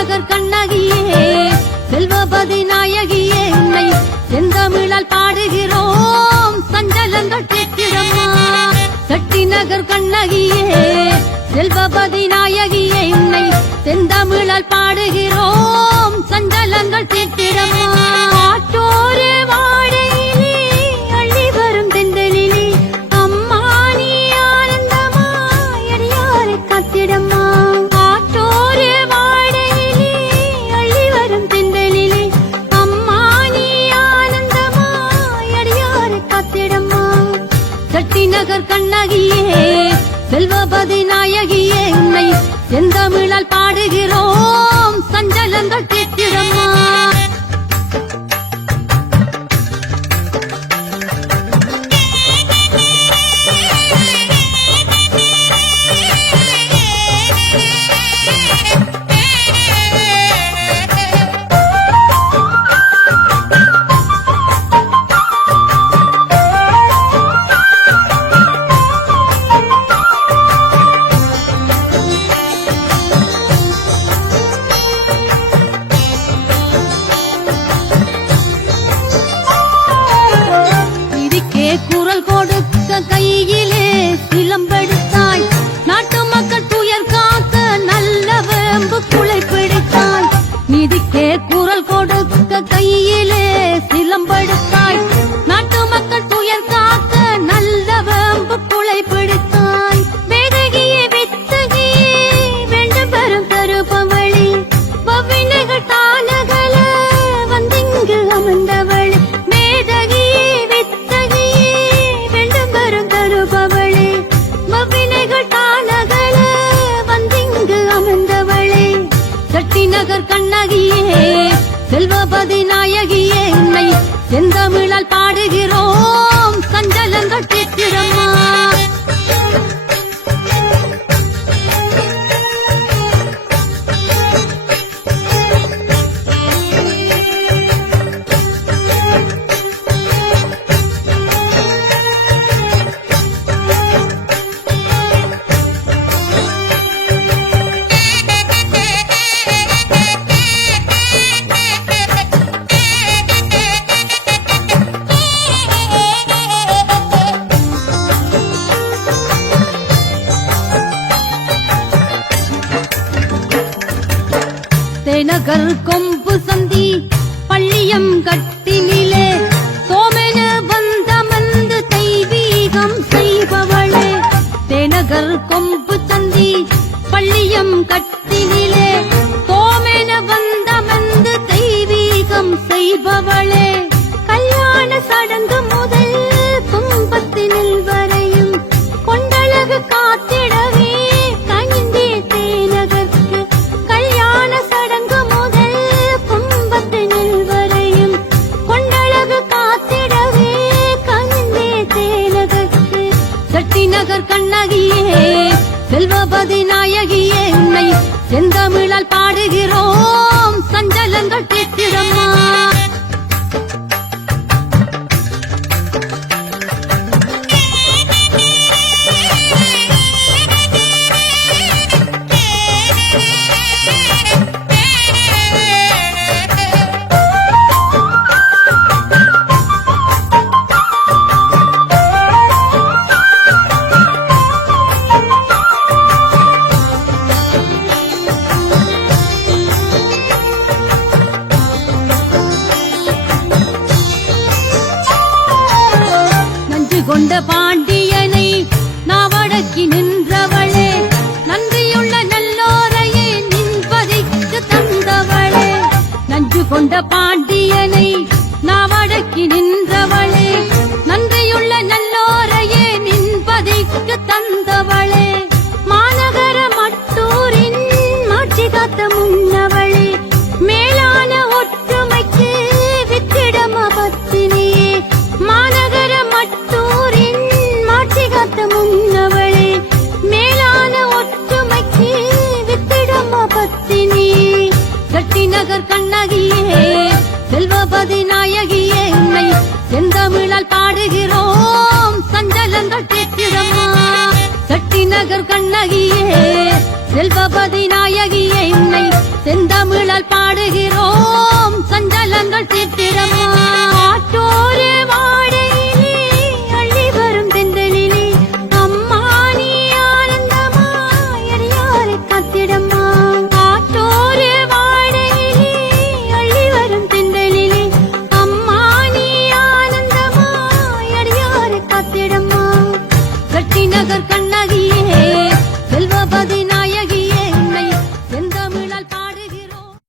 நகர் கண்ணகியே செல்வபதி நாயகியே உன்னை செந்தமிழால் பாடுகிறோம். சஞ்சலங்கள் கேட்கிறம்மா சட்டி நகர் கண்ணகியே உலகில் நீதிக்கே குரல் கொடுக்க கையிலே சிலம்படுத்தாய். பாடுகிறோம். சஞ்சலம் தொட்டித்திரமா நகர் கொம்பு சந்தி பள்ளியம் கட்டினிலே. தோமென வந்தமர்ந்து தெய்வீகம் செய்பவளே. தேநகர் கொம்பு சந்தி பள்ளியம் கட்டினிலே. தோமென வந்தமர்ந்து தெய்வீகம் செய்பவள். என் தமிழால் பாடுகிறோம் சஞ்சலங்கள் தீர்த்திடம்மா கொண்ட பாண்டியனை நான் வடக்கி நின்றவளே நன்றியுள்ள நல்லோரையே நின் பதிக்கு தந்தவளே. நஞ்சு கொண்ட பாண்டிய நகர் கண்ணகியே செல்வபதி நாயகியே உன்னை செந்தமிழால் பாடுகிறோம். சஞ்சலங்கள் கேட்கிறம்மா சட்டி நகர் கண்ணகியே